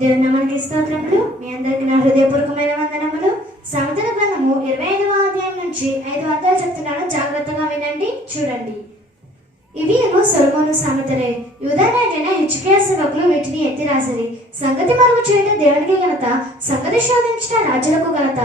దేవుని నామానికి స్తోత్రములు. మీ అందరికీ నా హృదయపూర్వకమైన వందనములు. సామెతల గ్రంథము 25వ అధ్యాయం నుంచి 5 అధ్యాయాలు చెప్తున్నాను, జాగ్రత్తగా వినండి, చూడండి. ఇవి సొలొమోను సామెతలే. యూదా రాజైన హిజ్కియా సేవకులు వీటిని ఎత్తి రాసిరి. సంగతి మరుగు చేయడం దేవునికి ఘనత, సంగతి శోధించిన రాజులకు ఘనత.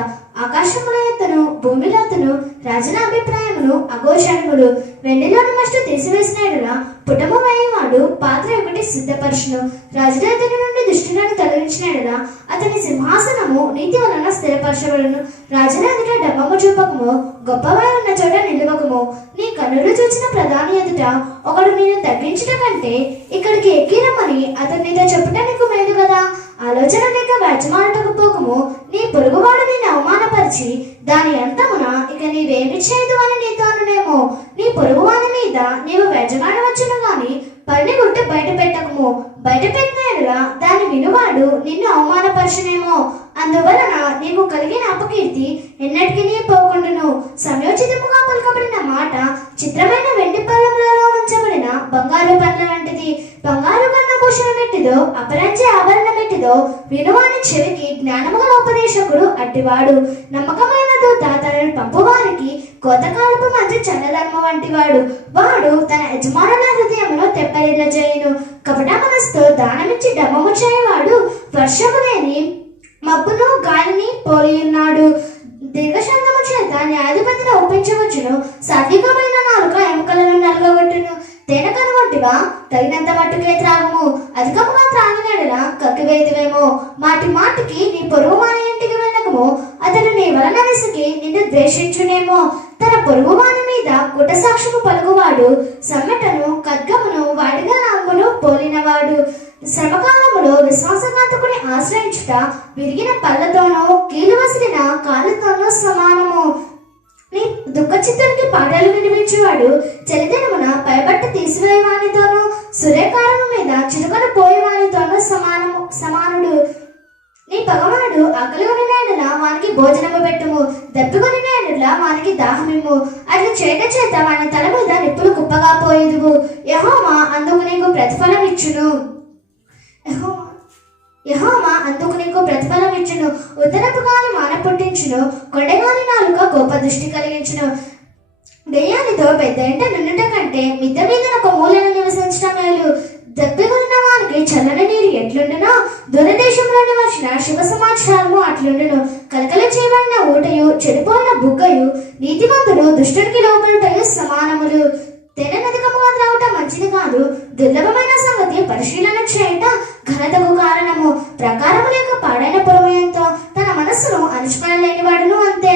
ఆకాశముల ఎత్తును భూమి లోతును రాజుల అభిప్రాయమును అఘోషణములు. వెండిలోని మస్టు తీసివేసిన ఎడల పుటము వేయవాడు పాత్ర ఒకటి సిద్ధపరచును. రాజుల ఎదురు నుండి దుష్టులను తొలగించిన ఎడల అతని సింహాసనము నీతి వలన స్థిరపరచబడును. రాజుల ఎదుట డబ్బము చూపకము, గొప్పవారున్న చోట నిలువకము. నీ కన్నులు చూచిన ప్రధాని ఎదుట ఒకడు నేను తగ్గించట కంటే ఇక్కడికి ఎక్కిరమ్మని అతను నీతో చెప్పుట నీకు మేలు కదా. ఆలోచన లేక వ్యాజ్యమాడటకు పోకము. నీ పొరుగువాడు నిన్ను అవమానపరిచి దాని అంతమున ఇక నీవేమి చేయదు అని నీతో అనునేమో. నీ పొరుగువాని మీద నీవు వ్యాజ్యమాడవచ్చును గాని పని గుట్టు బయట పెట్టకము. బయట పెట్టిన దాని వినువాడు నిన్ను అవమానపరచునేమో. అందువలన నీకు కలిగిన అపకీర్తి ఎన్నటికీ పోకుండును. సమయోచితముగా పలుకబడిన మాట చిత్రమైన వెండి పళ్ళములలో ఉంచబడిన బంగారు పండ్ల వంటిది. బంగారు కన్న భూషణం ఎట్టిదో అపరంజి ఆభరణం ఎట్టిదో వినువాని చెవికి జ్ఞానముగల ఉపదేశకుడు అట్టివాడు. నమ్మకమైన దూత తనను పంపువారికి కోతకాలపు మంచి చల్లధర్మ వంటివాడు. వాడు తన యజమానుల హృదయమును తెప్పరిల్ల చేయును. కపట మనస్తో దానమిచ్చి డమ్మము చేయవాడు వర్షము లేని మబ్బును గాలిని పోలియున్నాడు. దీర్ఘశాంతము చేత న్యాయాధిపతిని ఒప్పించవచ్చును. సాత్వికమైన నాలుక ఎముకలను నలగొట్టును. తేనె కనుగొంటివా తగినంత మట్టుకే త్రాగము. అధికముగా త్రాగినడల కక్కివేదివేమో. మాటి మాటికి నీ పొరుగు వాని ఇంటికి వెళ్ళకము. అతడు నీ వలన విసికి నిన్ను ద్వేషించునేమో. తన పొరుగు వాని మీద కుట సాక్ష్యము పలుకువాడు సమ్మెటను ఖడ్గమును వాడిగా నాగును పోలినవాడు. శ్రమకాలములో విశ్వాసఘాతకుని ఆశ్రయించుట విరిగిన పళ్ళతోనూ కీలు వసిలిన కాళ్ళతోనూ సమానము. నీ దుఃఖచిత్తునికి పాటలు వినిపించేవాడు చలిదినమున పైబట్ట తీసివేయవానితోనూ సూర్యకారము మీద చిలుకను పోయేవానితోనూ సమానుడు. నీ పగవాడు ఆకలిగొని నేడుల వానికి భోజనము పెట్టుము, దప్పికొని నేడుల వానికి దాహమిమ్ము. అట్లా చేయట చేత వాని తల మీద నిప్పులు కుప్పగా పోయేదువు. యెహోవా అందుకు నీకు ప్రతిఫలం ఇచ్చును. యెహోవా అందుకు నీకు ప్రతిఫలం ఇచ్చును. ఉత్తరపు గాలి వాన పుట్టించును, కొండగాలి నాలుక కోప దృష్టి కలిగించును. దెయ్యానితో పెద్ద ఎంట నుండుట కంటే మిద్దె మీద ఒక మూలన నివసించడం మేలు. దప్పిగొన్న వానికి చల్లని నీరు ఎట్లుండునో దూరదేశంలోని వచ్చిన శుభ సమాచారము అట్లుండును. కలకల చేయబడిన ఊటయు చెడిపోయిన బుగ్గయు నీతిమంతుడు దుష్టుడికి లోపలుటయు సమానములు. తేనెనధికముగా త్రాగటం మంచిది కాదు. దుర్లభమైన సంగతి పరిశీలన చేయట ఘనతకు కారణము. ప్రకారము లేక పాడైన పొరమయంతో తన మనస్సును అణుచుకొనలేనివాడును అంతే.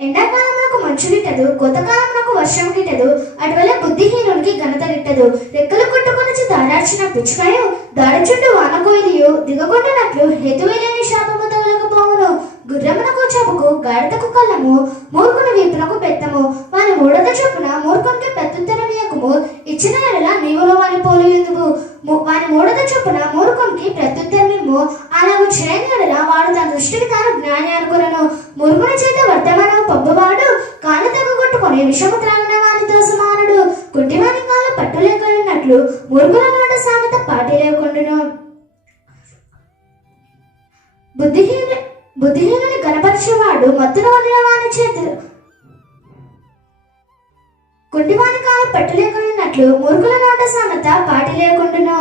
ఎండాకాలమునకు మంచు గిట్టదు, కోతకాలమునకు వర్షం గిట్టదు. అటువల్ల బుద్ధిహీనునికి ఘనత గిట్టదు. రెక్కలు కొట్టుకొని దారార్చిన పిచ్చుకయు దాడి చుట్టూ వానకోయిలియు దిగగొంటున్నట్లు హేతువేలేని శాపము తగలకపోవును. గుర్రమునకు చెప్పుకు గాడిదకు కళ్ళము, మూర్ఖుని వీపునకు పెత్తము. వాని మూడత చొప్పున మూర్ఖునికి ప్రత్యుత్తరమియకుము. ఇచ్చిన ఎడల నీవులో వాని పోలియుందువు. వాని మూడత చొప్పున మూర్ఖునికి ప్రత్యుత్తరమిమ్ము. అలాగు చేయని ఎడల వాడు తన దృష్టికి తాను జ్ఞాని అనుకులను. మూర్ఖుని చేత వర్తమానం పంపువాడు కాలు తగ్గొట్టుకొని విషము త్రాగిన వానితో సమానుడు. కుంటివాని కాలు పట్టులేకన్నట్లు మూర్ఖుల నోట సామెత పాటి లేకుండును. బుద్ధిహీనుని గణపరిచేవాడు మత్తును వండిన వాని చేతులు కుంటివాని కాలు పట్టులేకున్నట్లు మూర్ఖుల నోట సామెత పాటి లేకుండును.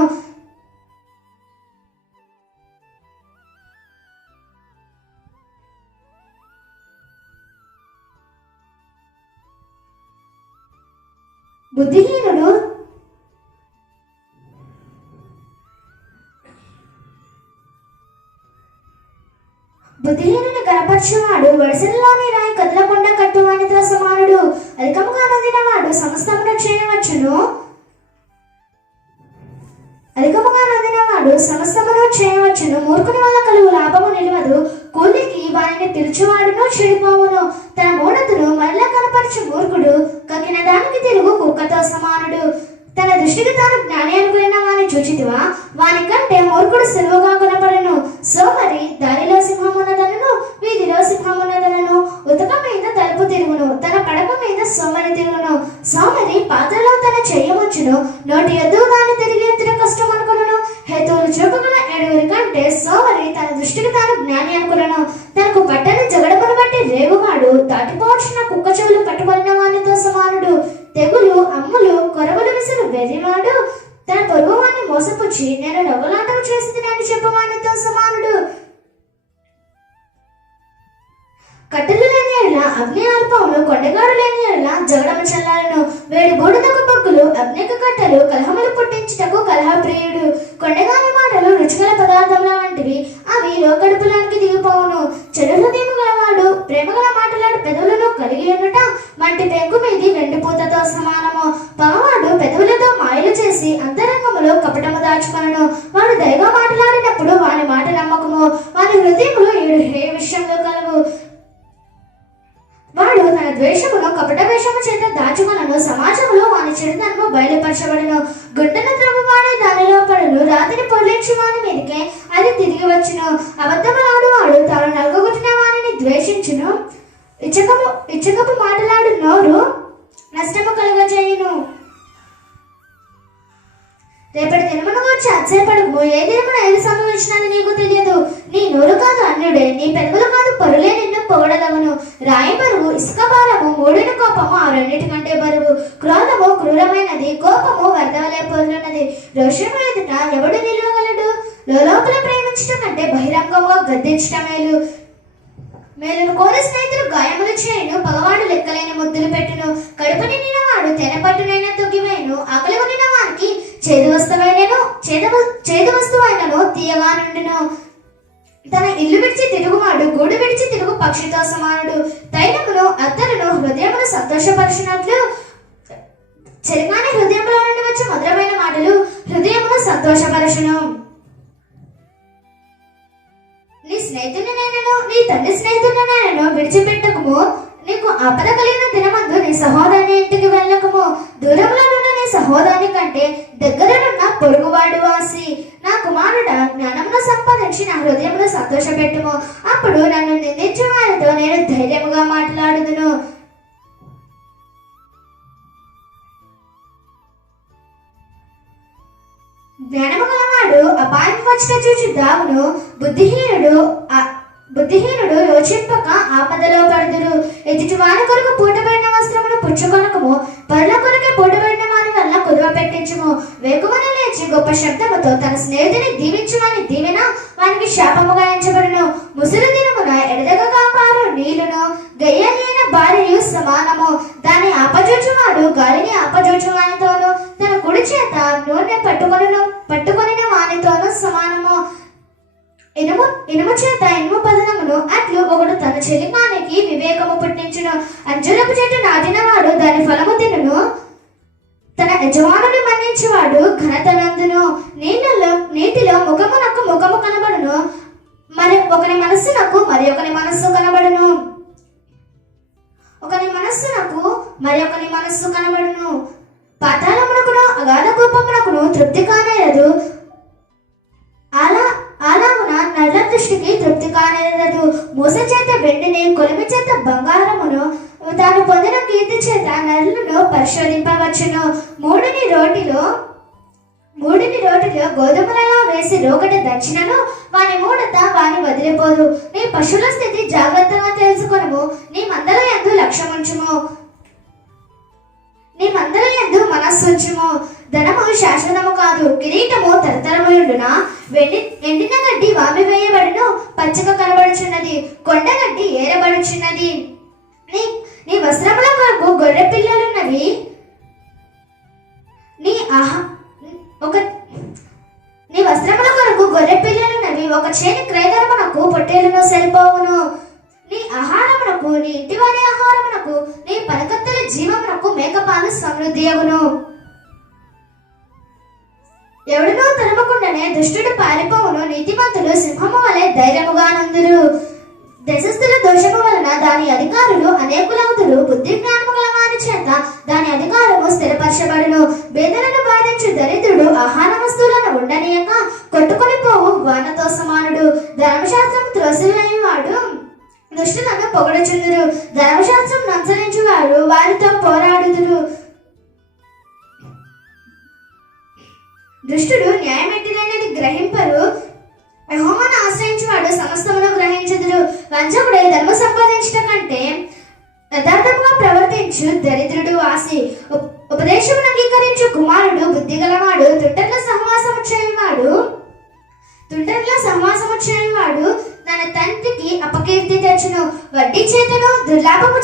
బుద్ధిహీనుని గణపరిచేవాడు వడిసెలలోని రాయి కదలకుండా కట్టువానితో సమానుడు. అధికముగా నొందినవాడు సమస్తమును చేయవచ్చును. మూర్ఖుని వల్ల కలుగు లాభము నిలవదు. కూలికి వారిని పిలుచువాడును చెడిపోవును. తన మూఢతను మరలా కనపరచు మూర్ఖుడు కక్కిన దానికి తిరుగు కుక్కతో సమానుడు. తన దృష్టికి తాను జ్ఞాని అనుకున్న వాని చూచితివా? వాని కంటే మూర్ఖుడు సులువుగా కొనపడను. సోమరి దారిలో సింహమున్నదనను వీధిలో సింహమున్నదనను ఉతక మీద తలుపు తిరుగును, తన పడక మీద సోమరి తిరుగును. సోమరి పాత్రలో తన చెయ్యముచ్చును, నోటి ఎద్దు దాన్ని తిరిగి ఎత్తున కష్టం అనుకును. హేతువులు చూపుగల 7 కంటే సోమరి తన దృష్టికి తాను జ్ఞాని అనుకులను. తనకు పట్టని జగడమును బట్టి రేగువాడు దాటిపోవచ్చిన కుక్క చెవులు పట్టుకున్న వానితో సమానుడు. తెగులు అమ్ములు కొరవలు విసురు వెర్రివాడు తన పొరుగు వాణ్ణి మోసపుచ్చి నేను నవ్వులాటం చేస్తుందని చెప్పవానితో సమానుడు. కట్టెలు లేని ఎడల అగ్ని అల్పములు, కొండగాడు లేని ఎడల జగడము చల్లాలను. వేడి బూడిదకు పక్కులు, అగ్నికి కట్టెలు, కలహములు పుట్టించుటకు కలహ ప్రియుడు. కొండగాని మాటలు రుచిగల పదార్థముల వంటివి, అవి లోకడుపులానికి దిగిపోవును. చెడు హృదయము గలవాడు ప్రేమగల మాటలాడు పెదవులను కలిగి ఉన్నట మంటి పెంకు మీది వెండిపూతతో సమానము. పగవాడు పెదవులతో మాయలు చేసి అంతరంగములో కపటము దాచుకొనను. వాడు దయగా మాట్లాడినప్పుడు వాని మాట నమ్మకము. వాని హృదయములు 7 హేయ విషయంలో కలవు. వాడు తన ద్వేషమును కపట వేషము చేత దాచుకొనను. సమాజంలో వాని చెడుతనము బయలుపరచబడను. గుంటను త్రవ్వువాడే దానిలో పడును. రాతిని పొర్లించి వాని మీదకే అది తిరిగి వచ్చును. అబద్ధములాడు వాడు తాను నలుగుగొట్టిన వానిని ద్వేషించును. ఇచ్చకపు మాటలాడు నోరు నష్టము కలుగజేయును. రేపటి దినమును గురించి ఆశ్చర్యపడకు. ఏ దినమున ఏది సంభవించినది నీకు తెలియదు. నీ నోరు కాదు అన్యుడే, నీ పెదవులు కాదు పరులే నిన్ను పొగడదవను. రాయి బరువు, ఇసుక భారము, మూడిన కోపము ఆ రెండింటికంటే బరువు. క్రోధము క్రూరమైనది, కోపము వరదవలే పొర్లున్నది. రోషము ఎదుట ఎవడు నిలువగలడు? లోపల ప్రేమించటం కంటే బహిరంగంగా గద్దించటం మేలును కోరి స్నేహితులు గాయములు చేయును. పగవాడు లెక్కలేని ముద్దులు పెట్టును. కడుపు నిండిన వాడు తెనపట్టునైన తొగ్గివేయును. ఆకలి కొనిన వానికి చేదు వస్తువైనను తీయగా నుండును. తన ఇల్లు విడిచి తిరుగువాడు గూడు విడిచి తిరుగు పక్షితో సమానుడు. తైలమును అత్తరును హృదయమును సంతోషపరచునట్లు చెరగాని హృదయంలో నుండి వచ్చే మధురమైన మాటలు హృదయమును సంతోషపరచును. నీ స్నేహితుని నేనను నీ తండ్రి స్నేహితుని నేనను విడిచిపెట్టకము. నీకు ఆపద కలిగిన దినమందు నీ సహోదరుని ఇంటికి వెళ్ళకము. దూరంలో ఉన్న నీ సహోదరుని కంటే దగ్గరనున్న పొరుగువాడు వాసి. నా కుమారుడ, జ్ఞానమును సంపాదించి నా హృదయమును సంతోషపెట్టుము. అప్పుడు నన్ను నిందించే వారితో నేను ధైర్యముగా మాట్లాడుదును. జ్ఞానము గలవాడు అపాయం వచ్చిన చూచి దాగును. బుద్ధిహీనుడు యోచింపక ఆపదలో పడుదురు. ఎదుటి వారి కొరకు పూటబడిన వస్త్రమును పుచ్చుకొనకము. పరుల కొరకే పూటబడిన వారి వల్ల కుదువ పెట్టించుము. వేకువన లేచి గొప్ప శబ్దముతో తన స్నేహితుని దీవించువాని దీవెన వానికి శాపముగా ఎంచబడును. ముసురు దినమున ఎడదగగా పారు నీళ్లును గయ్యాలి అయిన భార్యయు సమానము. దాన్ని ఆపజోచువాడు గాలిని ఆపజోచువానితోను తన కుడి చేత నూనె పట్టుకొనిన వానితోనూ సమానము. ఇనుము చేత ఇనుము పదనమును అట్లు ఒకడు తన చెలిమానికి వివేకము పుట్టించును. అంజూరపు చెట్టు నాటినవాడు దాని ఫలము తినును. తన యజమానుని మన్నించువాడు ఘనతనందును. నీటిలో ముఖము కనబడును. మరి ఒకని మనస్సునకు మరి ఒకని మనస్సు కనబడును. ఒకని మనస్సు కనబడును. పాతాళమునకును అగాధ కూపమునకును తృప్తి కానేరదు. అలాగున నల్ల దృష్టికి తృప్తి కానేరదు. మూస చేత వెండిని, కొలిమి చేత బంగారమును, తాను పొందిన కీర్తి చేత నరులను పరిశోధింపవచ్చును. మూడిని రోటిలో గోధుమలలో వేసి రోకటి దంచినను వాని మూడత వాని వదిలిపోదు. నీ పశువుల స్థితి జాగ్రత్తగా తెలుసుకొనుము. నీ మందల యందు లక్ష్యముంచుము. నీ మందల యందు మనస్సుంచుము. ధనము శాశ్వతము కాదు, కిరీటము తరతరములుండునా. ఎండిన గడ్డి వామి వేయబడును, పచ్చగా కనబడుచున్నది. కొండగడ్డి ఏరబడుచున్నది. నీ వస్త్రముల కొరకు గొర్రె పిల్లలున్నవి. నీ వస్త్రముల కొరకు గొర్రె పిల్లలున్నవి. ఒక చేని క్రయధర్మనకు పొట్టేలును సరిపోవును. నీ ఆహారమునకు, నీ ఇంటివారి ఆహారమునకు, నీ పనికత్తెల జీవమునకు మేకపాలు సమృద్ధి అగును. ఎవడునో తరమకుండానే దుష్టుడు పారిపోవును. నీతిమంతులు సింహము వలె ధైర్యముగా నందురు. దేశస్థుల దోషము వలన దాని అధికారులు అనేకులవుతురు. బుద్ధి జ్ఞానము గల వారి చేత దాని అధికారము స్థిరపరచబడును. బేదలను బాధించు దరిద్రుడు ఆహార వస్తువులను ఉండనీయక కొట్టుకొని పోవు వానతో సమానుడు. ధర్మశాస్త్రము త్రోసివేయువాడు దుష్టులను పొగడుచుందురు. ధర్మశాస్త్రం అనుసరించువారు వారితో పోరాడుదురు. దుష్టుడు న్యాయమెట్టిదైనది గ్రహింపరు. వాసి. ఉపదేశమును అంగీకరించు కుమారుడు బుద్ధి గలవాడు. తుంటరిలో సహవాసము చేయనివాడు తన తండ్రికి అపకీర్తి తెచ్చును. వడ్డీ చేతను దుర్లాభము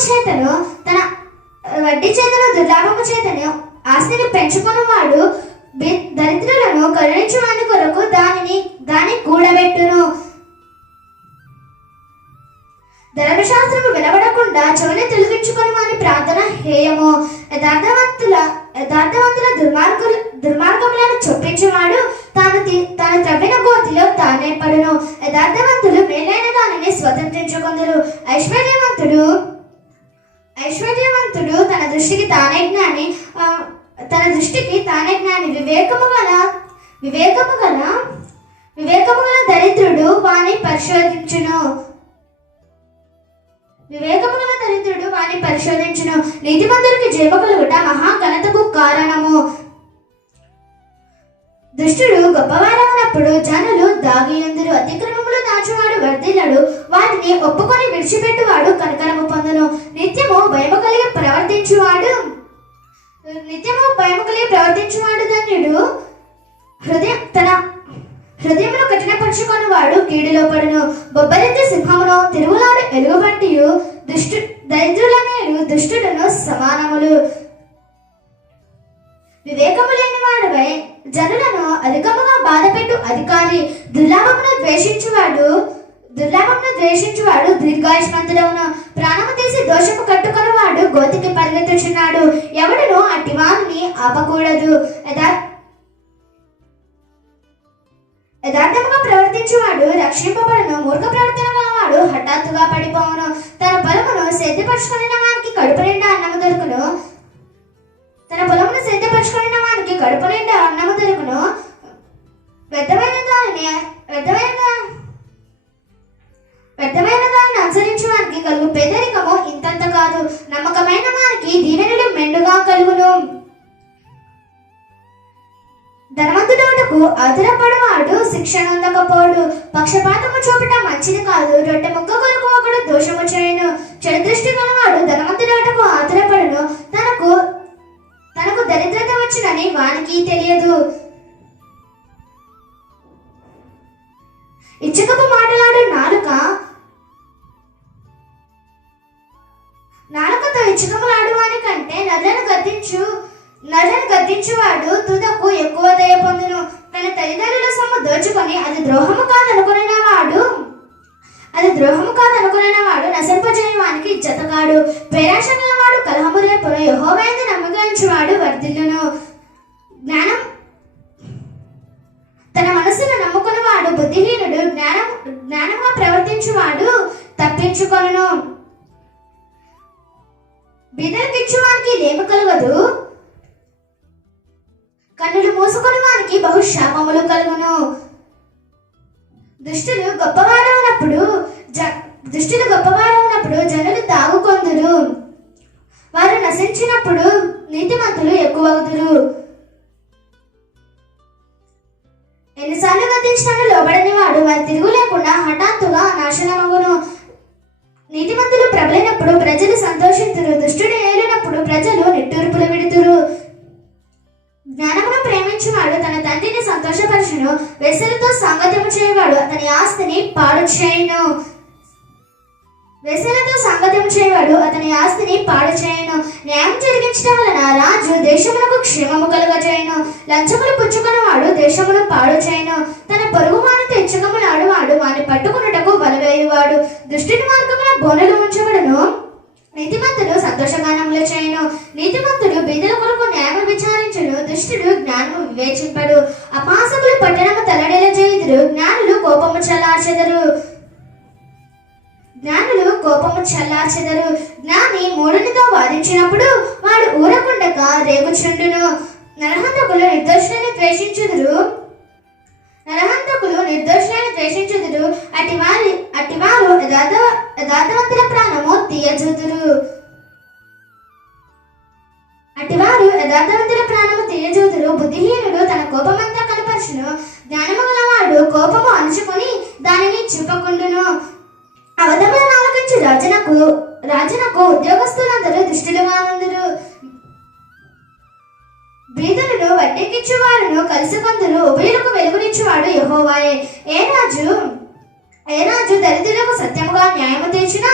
చేతను ఆస్తిని పెంచుకున్నవాడు దరిద్రులను కరుణించు వాని కొరకు దాన్ని కూడబెట్టును. ధర్మశాస్త్రము వినబడకుండా చెవుని తొలగించుకొని వాని ప్రార్థన హేయము. యథార్థవంతుల దుర్మార్గములను చొప్పించేవాడు తాను త్రవ్విన గోతిలో తానే పడును. యథార్థవంతులు మేలైన దానిని స్వతంత్రించుకొందురు. ఐశ్వర్యవంతుడు తన దృష్టికి తానే జ్ఞాని. వివేకము గల దరిద్రుడు వాని పరిశోధించును. నీతిమంతుడికి జీవ కలుగుట మహా ఘనతకు కారణము. దుష్టుడు గొప్పవాడవునప్పుడు జనులు దాగియుందురు. అతిక్రమములు దాచువాడు వర్ధిల్లడు. వాటిని ఒప్పుకొని విడిచిపెట్టువాడు కనికరము పొందును. నిత్యము భయము కలిగి ప్రవర్తించువాడు ధన్యుడు. తన హృదయమును కఠినపరుచుకొని వాడు కీడులో పడును. బొబ్బరెత్తి సింహమును తిరుగులాడు ఎలుగుబంటియు దరిద్రులనేడు దుష్టుడును సమానములు. వివేకము లేని వాడవై జనులను అధికముగా బాధపెట్టు అధికారి. దుర్లాభమును ద్వేషించువాడు దీర్ఘాయుష్మంతుడవును. ప్రాణము తీసి దోషము కట్టుకొనివాడు గోతికి పరిగెత్తుచున్నాడు. ఎవడును అట్టివారిని ఆపకూడదు. యథార్థముగా ప్రవర్తించువాడు రక్షింపబడును. మూర్ఖ ప్రవర్తన గలవాడు హఠాత్తుగా పడిపోవును. తన పొలమును సిద్ధపరచుకుని వానికి కడుపు నిండా అన్నము దొరుకును. వ్యర్థమైన దానిని అనుసరించు వారికి కలుగు పేదరికము ఇంతంత కాదు. నమ్మకమైన వారికి దీవెనలు మెండుగా కలుగును. ధనవంతుడవుటకు ఆతురపడువాడు శిక్షణ అందకపోడు. పక్షపాతము చూపట మంచిది కాదు. రొట్టె ముక్క కొరకు ఒకడు దోషము చేయను. చెడు దృష్టి గలవాడు ధనవంతుడవుటకు ఆతురపడును. తనకు దరిద్రత వచ్చినని వానికి తెలియదు. ఇచ్చకపు మాటలాడు నాలుకతో ఇచ్చకములాడు వాని కంటే నరులను గద్దించువాడు తుదకు ఎక్కువ దయ పొందును. తన తల్లిదండ్రుల సొమ్ము దోచుకొని అది ద్రోహము కాదనుకునే వాడు నశింపజేయని వానికి ఇజ్జతగాడు. పేరాశ గలవాడు కలహము రేపును. యెహోవా యందు నమ్మకం ఉంచువాడు వర్ధిల్లును. తన మనస్సును నమ్ముకున్నవాడు బుద్ధిహీనుడు. జ్ఞానంగా ప్రవర్తించువాడు తప్పించుకొనును. బీదలకిచ్చువానికి లేమి కలగదు. కన్నులు మూసుకొని వానికి బహుశాపములు కలుగును. దుష్టులు గొప్పవారవునప్పుడు జనులు తాగుకొందురు. వారు నశించినప్పుడు నీతిమంతులు ఎక్కువగుదురు. ఎన్నిసార్లు గద్దించినను లోబడని వాడు వారి తిరుగు లేకుండా హఠాత్తుగా నాశనమగును. నీతిమంతులు ప్రబలినప్పుడు ప్రజలు సంతోషింతురు. దుష్టుడు ఏలినప్పుడు ప్రజలు నిట్టూర్పులు విడుతురు. జ్ఞానమును ప్రేమించువాడు తన తండ్రిని సంతోషపరచును. వెసలతో సాంగత్యము చేయవాడు అతని ఆస్తిని పాడు చేయును. న్యాయం జరిగించడం వలన రాజు దేశమునకు క్షేమము కలుగజేయును. లంచములు పుచ్చుకున్నవాడు దేశమును పాడు చేయును. తన పొరుగు వానితో ఇచ్చకములాడువాడు వాని పట్టుకున్నటకు వలవేయువాడు. దుష్టుని మార్గమున బోనులు ఉంచబడును. నీతిమంతుడు సంతోషగానములు చేయును. నీతిమంతుడు బీదల కొరకు న్యాయము విచారించును. దుష్టుడు జ్ఞానము వివేచింపడు. అపాసకులు పట్టణము తల్లడేల చేయుదురు. జ్ఞానులు కోపము చల్లార్చెదరు. జ్ఞాని మూఢునితో వాదించినప్పుడు వాడు ఊరకుండక రేగుచుండును. నరహంతకులు నిర్దోషులను ద్వేషించుదురు. అటివారు యథార్థవంతుల ప్రాణము తీయజూదురు. బుద్ధిహీనుడు తన కోపమంతా కనపరచును. జ్ఞానము గలవాడు కోపము అణుచుకొని దానిని చూపకుండును. అబద్ధములను ఆలకించు రాజునకు ఉద్యోగస్తులందరూ దుష్టులుగా నుందురు. వడ్డీకిచ్చువారును కలిసి కొందరు ఉభయులకు వెలుగునిచ్చువాడు యెహోవాయే. ఏ రాజు దరిద్రులకు సత్యముగా న్యాయము తీర్చిన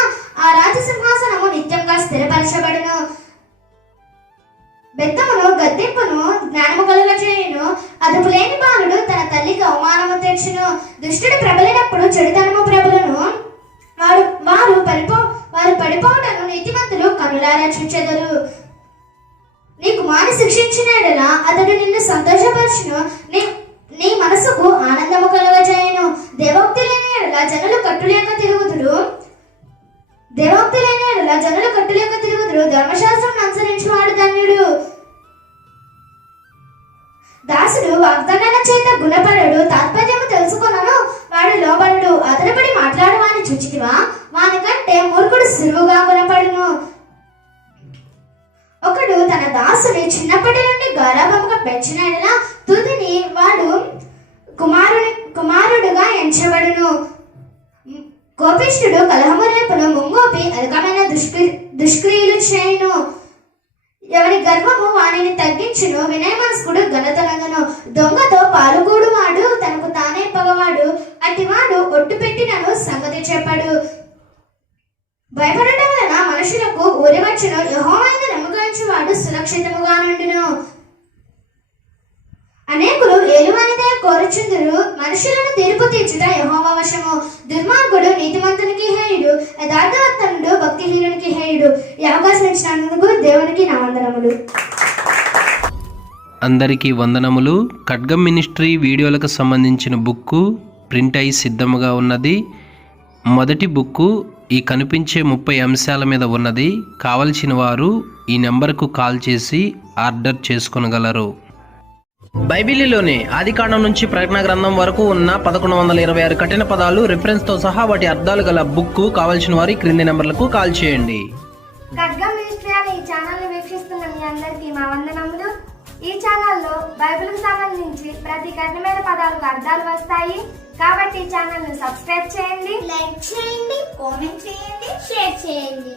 ఆ రాజు సింహాసనము నిత్యంగా స్థిరపరచబడును. బెత్తమును గద్దెంపును జ్ఞానము కలుగజేయును. అదుపు లేని బాలుడు తన తల్లికి అవమానము తెచ్చును. దుష్టుడు ప్రబలినప్పుడు చెడుతనము ప్రబలును. వారు పడిపోవటను నీతిమంతులు కనులారా చూచెదరు. నీ కుమారుని శిక్షించిన యెడల అతడు నిన్ను సంతోషపరచును. నీ మనసుకు ఆనందము కలుగజేయును. దేవోక్తి లేని యెడల జనులు కట్టులేక తిరుగుదురు. ధర్మశాస్త్రం అనుసరించువాడు ధన్యుడు. దాసుడు వాగ్దానాల చేత గుణపడడు. తాత్పర్యము తెలుసుకొనను వాడు లోబడడు. అతనిపడి మాట్లాడవాని చూచితివా? వాని కంటే మూర్ఖుడు సులువుగా గుణపడును. ఒకడు తన దాసుని చిన్నప్పటి నుండి గారాబముగా పెంచిన యెడల తుదిని వాడు కుమారుడుగా ఎంచబడును. కోపిష్ఠుడు కలహము రేపును. ముంగోపి అధికమైన దుష్క్రియలు చేయును. ఎవరి గర్వము వానిని తగ్గించును. వినయ మనస్కుడు ఘనతనందును. దొంగతో పాలుగూడు వాడు తనకు తానే పగవాడు. అటివాడు ఒట్టు పెట్టినను సంగతి చెప్పడు. భయపడటం వలన మనుషులకు ఊరివచ్చును. యెహోవాను నమ్మకించువాడు సురక్షితముగా నుండును. అనేకులు ఏలువనిదే కోరుచుందురు. మనుషులను తీర్పు తీర్చుట యెహోవా వశము. దుర్మార్గుడు నీతిమంతునికి హేయుడు. యథార్థవంతుడు భక్తిహీనునికి హేయుడు. ఈ అవకాశం ఇచ్చినందుకు దేవునికి నా వందనములు. అందరికీ వందనములు. ఖడ్గం మినిస్ట్రీ వీడియోలకు సంబంధించిన బుక్కు ప్రింట్ అయి సిద్ధముగా ఉన్నది. మొదటి బుక్కు ఈ కనిపించే 30 అంశాల మీద ఉన్నది. కావలసిన వారు ఈ నెంబర్కు కాల్ చేసి ఆర్డర్ చేసుకొనగలరు. బైబిలులోని ఆదికాండం నుంచి ప్రకటన గ్రంథం వరకు ఉన్న 1126 కఠిన పదాలు రిఫరెన్స్తో సహా వాటి అర్థాలు గల బుక్ కావాల్సిన వారి క్రింది నెంబర్లకు కాల్ చేయండి. ఖడ్గం మినిస్ట్రీ అనే ఈ ఛానల్ని వీక్షిస్తున్న మీ అందరికీ మా వందనములు. ఈ ఛానల్లో బైబిల్కి సంబంధించి ప్రతి కఠినమైన పదాలకు అర్థాలు వస్తాయి. కాబట్టి ఈ ఛానల్ని సబ్స్క్రైబ్ చేయండి, లైక్ చేయండి, కామెంట్ చేయండి, షేర్ చేయండి.